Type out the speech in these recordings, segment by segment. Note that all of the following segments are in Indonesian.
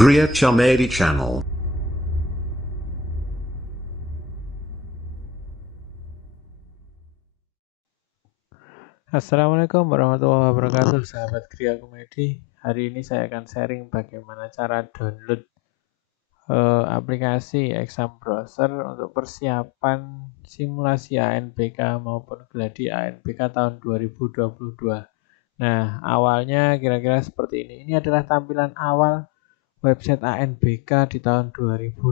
Gria Chamedi Channel. Assalamualaikum warahmatullahi wabarakatuh, sahabat Gria Komedi. Hari ini saya akan sharing bagaimana cara download aplikasi Exam Browser untuk persiapan simulasi ANBK maupun geladi ANBK tahun 2022. Nah, awalnya kira-kira seperti ini. Ini adalah tampilan awal website ANBK di tahun 2022.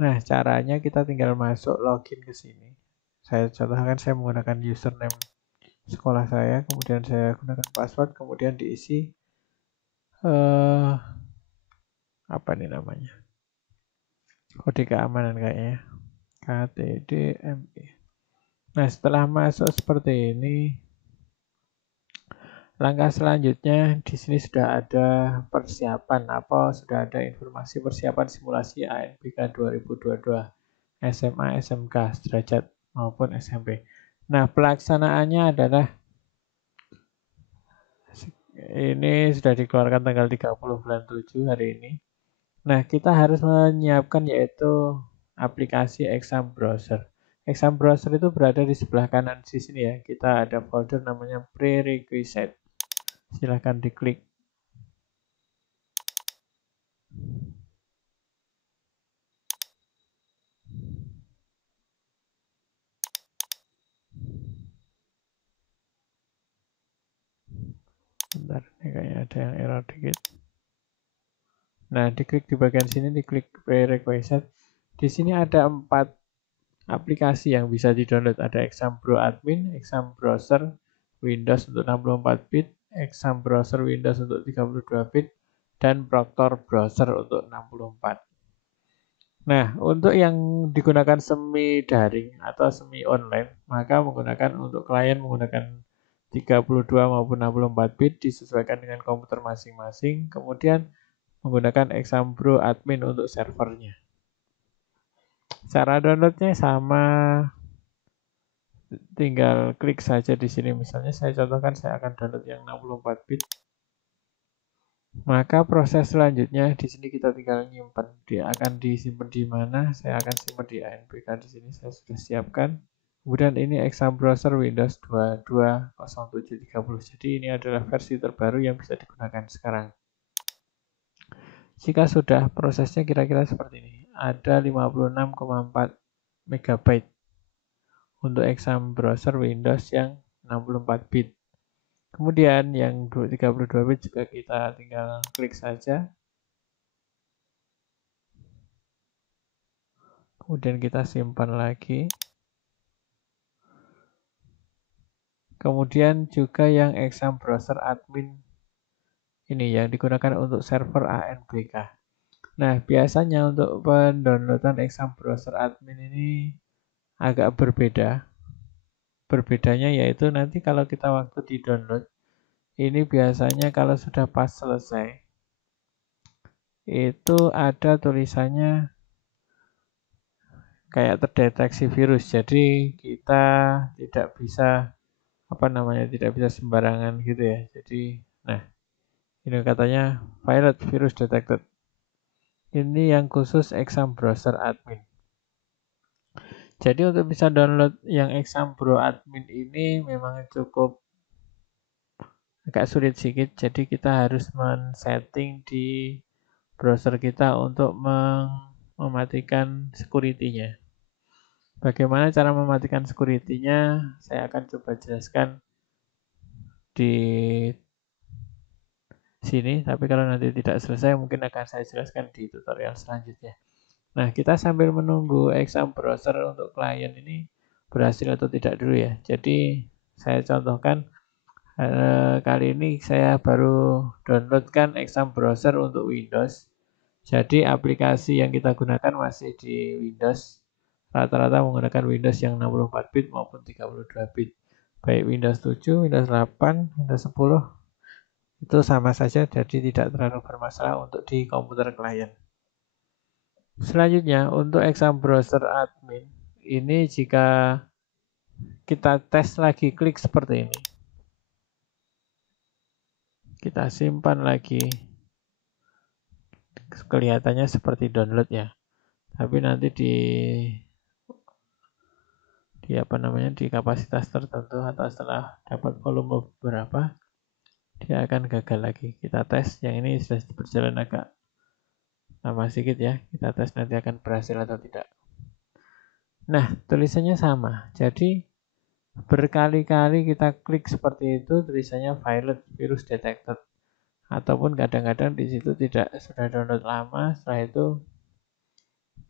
Nah, caranya kita tinggal masuk login ke sini. Saya contohkan, saya menggunakan username sekolah saya, kemudian saya gunakan password, kemudian diisi apa nih namanya, kode keamanan kayaknya, KTDMI. Nah, setelah masuk seperti ini, langkah selanjutnya di sini sudah ada persiapan sudah ada informasi persiapan simulasi ANBK 2022 SMA, SMK, sederajat maupun SMP. Nah, pelaksanaannya adalah ini sudah dikeluarkan tanggal 30 bulan 7 hari ini. Nah, kita harus menyiapkan yaitu aplikasi Exam Browser. Exam Browser itu berada di sebelah kanan di sini ya. Kita ada folder namanya Prerequisite. Silahkan diklik. Bentar, ini kayaknya ada yang error dikit. Nah, diklik di bagian sini, diklik Prerequisite. Di sini ada 4 aplikasi yang bisa di-download. Ada Exam Pro Admin, Exam Browser Windows untuk 64 bit, Exam Browser Windows untuk 32 bit, dan Proctor Browser untuk 64. Nah, untuk yang digunakan semi daring atau semi online, maka untuk klien menggunakan 32 maupun 64 bit disesuaikan dengan komputer masing-masing, kemudian menggunakan Exam Pro Admin untuk servernya. Cara downloadnya sama, tinggal klik saja di sini. Misalnya saya contohkan, saya akan download yang 64 bit. Maka proses selanjutnya di sini kita tinggal nyimpan. Dia akan disimpan di mana? Saya akan simpan di ANBK di sini. Saya sudah siapkan. Kemudian ini Exam Browser Windows 220730. Jadi ini adalah versi terbaru yang bisa digunakan sekarang. Jika sudah, prosesnya kira-kira seperti ini. Ada 56,4 MB untuk Exam Browser Windows yang 64 bit. Kemudian yang 32 bit juga kita tinggal klik saja. Kemudian kita simpan lagi. Kemudian juga yang Exam Browser Admin ini yang digunakan untuk server ANBK. Nah, biasanya untuk pendownloadan Exam Browser Admin ini agak berbeda. Berbedanya yaitu nanti kalau kita waktu di download, ini biasanya kalau sudah pas selesai, itu ada tulisannya kayak terdeteksi virus. Jadi kita tidak bisa tidak bisa sembarangan gitu ya. Jadi, nah, ini katanya virus detected. Ini yang khusus Exam Browser Admin. Jadi untuk bisa download yang Exam Pro Admin ini memang cukup agak sulit sedikit. Jadi kita harus men-setting di browser kita untuk mematikan security-nya. Bagaimana cara mematikan security-nya? Saya akan coba jelaskan di sini, tapi kalau nanti tidak selesai mungkin akan saya jelaskan di tutorial selanjutnya. Nah, kita sambil menunggu Exam Browser untuk klien ini berhasil atau tidak dulu ya. Jadi saya contohkan, kali ini saya baru downloadkan Exam Browser untuk Windows. Jadi aplikasi yang kita gunakan masih di Windows. Rata-rata menggunakan Windows yang 64 bit maupun 32 bit. Baik Windows 7, Windows 8, Windows 10 itu sama saja, jadi tidak terlalu bermasalah untuk di komputer klien. Selanjutnya untuk Exam Browser Admin ini, jika kita tes lagi, klik seperti ini. Kita simpan lagi. kelihatannya seperti download ya. Tapi nanti di di kapasitas tertentu atau setelah dapat volume berapa dia akan gagal lagi. Kita tes, yang ini sudah berjalan agak lama sedikit ya, kita tes nanti akan berhasil atau tidak. Nah, tulisannya sama, jadi berkali-kali kita klik seperti itu, tulisannya violate virus detected, ataupun kadang-kadang di situ tidak sudah download lama, setelah itu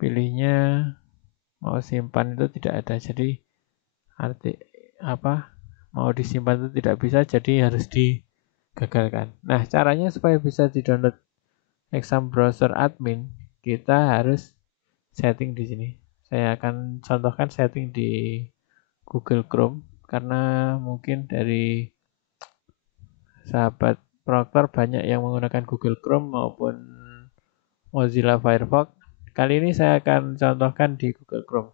pilihnya mau simpan itu tidak ada, jadi mau disimpan itu tidak bisa, jadi harus digagalkan. Nah, caranya supaya bisa di-download Exam Browser Admin, kita harus setting di sini. Saya akan contohkan setting di Google Chrome karena mungkin dari sahabat Proctor banyak yang menggunakan Google Chrome maupun Mozilla Firefox. Kali ini saya akan contohkan di Google Chrome.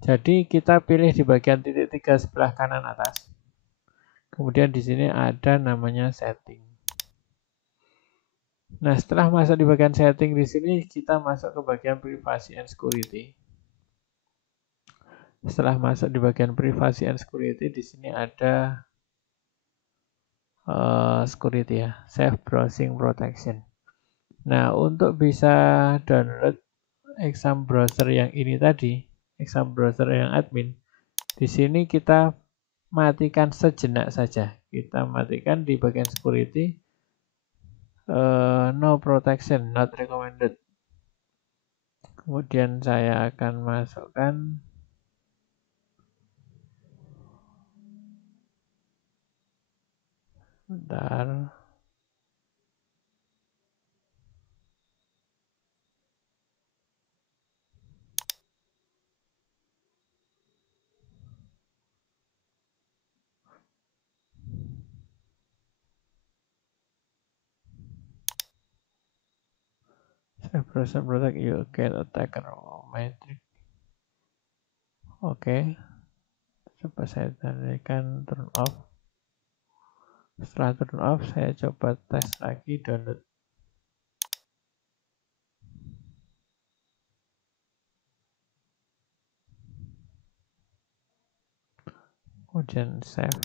Jadi kita pilih di bagian titik 3 sebelah kanan atas. Kemudian di sini ada namanya setting. Nah, setelah masuk di bagian setting di sini, kita masuk ke bagian privacy and security. Setelah masuk di bagian privacy and security, di sini ada security ya, safe browsing protection. Nah, untuk bisa download exam browser yang ini tadi, exam browser yang admin, di sini kita matikan sejenak saja. Kita matikan di bagian security, no protection, not recommended. Kemudian saya akan masukkan bentar. Browser protect you get attacker metric. Oke. Coba saya tandaikan turn off. Setelah turn off, saya coba tes lagi download. Kemudian save.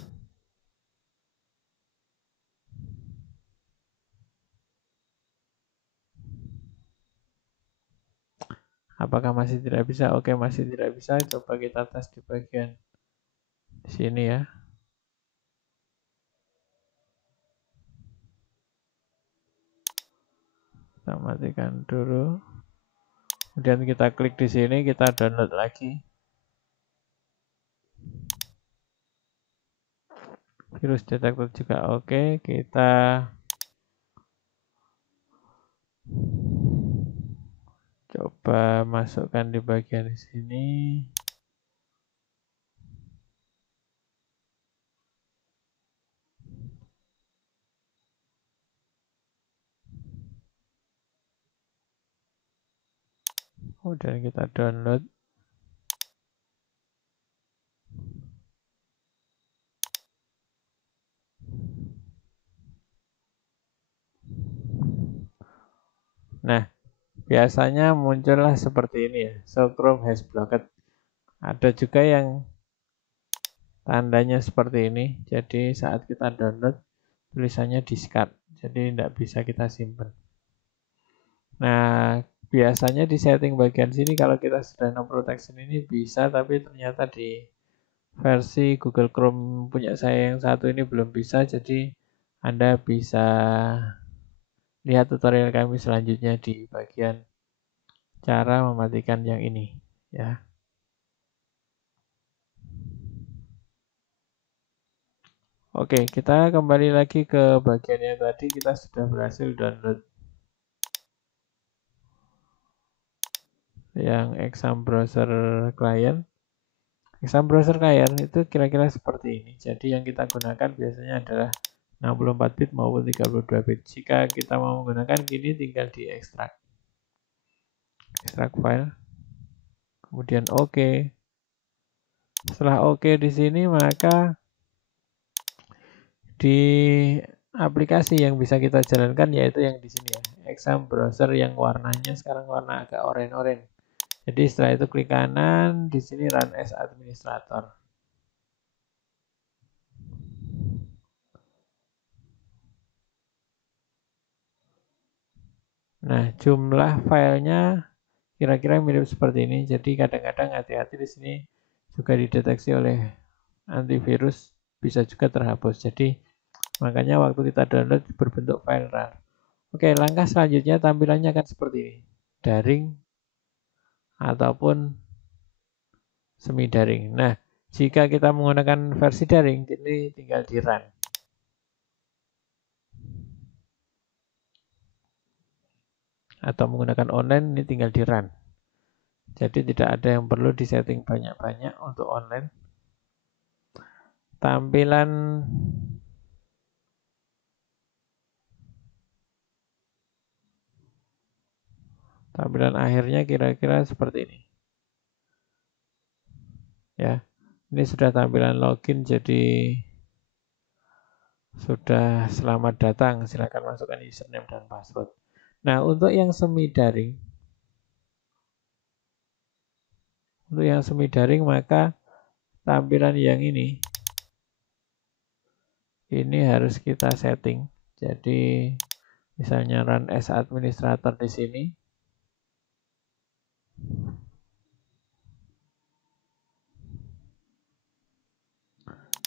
Apakah masih tidak bisa? Oke, masih tidak bisa. Coba kita tes di bagian sini ya. Kita matikan dulu. Kemudian kita klik di sini, kita download lagi. Virus detector juga oke. Kita coba masukkan di bagian sini. Kemudian kita download. Nah, biasanya muncullah seperti ini ya. So Chrome has blocked. Ada juga yang tandanya seperti ini. Jadi saat kita download tulisannya discard. Jadi tidak bisa kita simpan. Nah, biasanya di setting bagian sini kalau kita sudah no protection ini bisa, tapi ternyata di versi Google Chrome punya saya yang satu ini belum bisa. Jadi Anda bisa lihat tutorial kami selanjutnya di bagian cara mematikan yang ini ya. Oke, kita kembali lagi ke bagian yang tadi. Kita sudah berhasil download yang exam browser client. Exam browser client itu kira-kira seperti ini. Jadi yang kita gunakan biasanya adalah 64 bit maupun 32 bit. Jika kita mau menggunakan gini tinggal di ekstrak file. Kemudian oke. Setelah oke di sini, maka di aplikasi yang bisa kita jalankan yaitu yang di sini ya, exam browser yang warnanya sekarang warna agak oranye-oranye. Jadi setelah itu klik kanan, di sini run as administrator. Nah, jumlah filenya kira-kira mirip seperti ini. Jadi kadang-kadang hati-hati di sini juga dideteksi oleh antivirus, bisa juga terhapus. Jadi makanya waktu kita download berbentuk file RAR. Oke, langkah selanjutnya tampilannya akan seperti ini. Daring ataupun semi daring. Nah, jika kita menggunakan versi daring, ini tinggal di run. Atau menggunakan online, ini tinggal di run. Jadi tidak ada yang perlu disetting banyak-banyak untuk online. Tampilan akhirnya kira-kira seperti ini. Ya, ini sudah tampilan login, jadi sudah selamat datang. Silakan masukkan username dan password. Nah, untuk yang semi daring, maka tampilan yang ini harus kita setting. Jadi misalnya run as administrator di sini.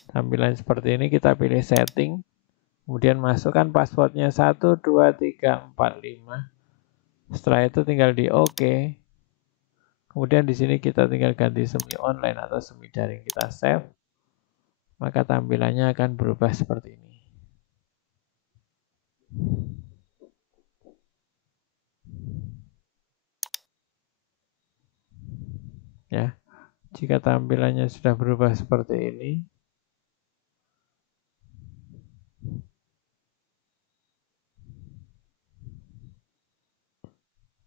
Tampilan seperti ini, kita pilih setting, kemudian masukkan passwordnya 12345. Setelah itu tinggal di OK. Kemudian di sini kita tinggal ganti semi online atau semi daring, kita save. Maka tampilannya akan berubah seperti ini. Ya, jika tampilannya sudah berubah seperti ini,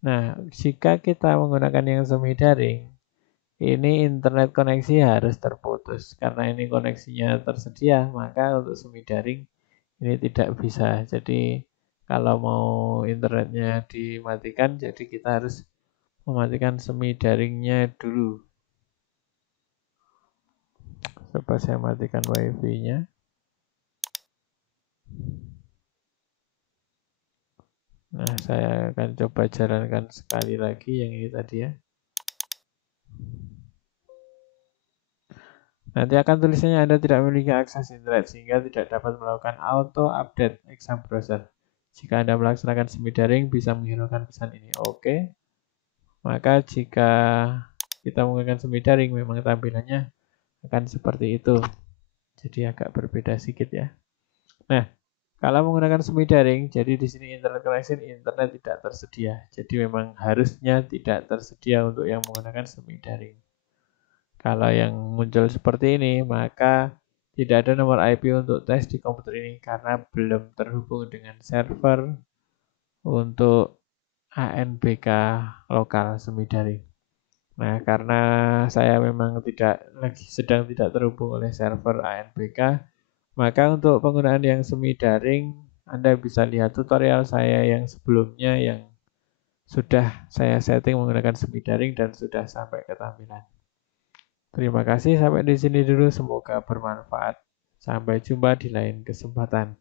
nah, jika kita menggunakan yang semi daring, ini internet koneksi harus terputus. Karena ini koneksinya tersedia, maka untuk semi daring ini tidak bisa. Jadi kalau mau internetnya dimatikan, jadi kita harus mematikan semi daringnya dulu. Coba saya matikan wifi-nya. Nah, saya akan coba jalankan sekali lagi yang ini tadi ya. Nanti akan tulisannya Anda tidak memiliki akses internet sehingga tidak dapat melakukan auto update exam browser. Jika Anda melaksanakan semi daring bisa menghiraukan pesan ini. Oke. Maka jika kita menggunakan semi daring memang tampilannya akan seperti itu. Jadi agak berbeda sedikit ya. Nah, kalau menggunakan semi daring, jadi di sini internet connection internet tidak tersedia. Jadi memang harusnya tidak tersedia untuk yang menggunakan semi daring. Kalau yang muncul seperti ini, maka tidak ada nomor IP untuk tes di komputer ini karena belum terhubung dengan server untuk ANBK lokal semi daring. Nah, karena saya memang sedang tidak terhubung oleh server ANBK, maka untuk penggunaan yang semi daring, Anda bisa lihat tutorial saya yang sebelumnya yang sudah saya setting menggunakan semi daring dan sudah sampai ke tampilan. Terima kasih sampai di sini dulu, semoga bermanfaat. Sampai jumpa di lain kesempatan.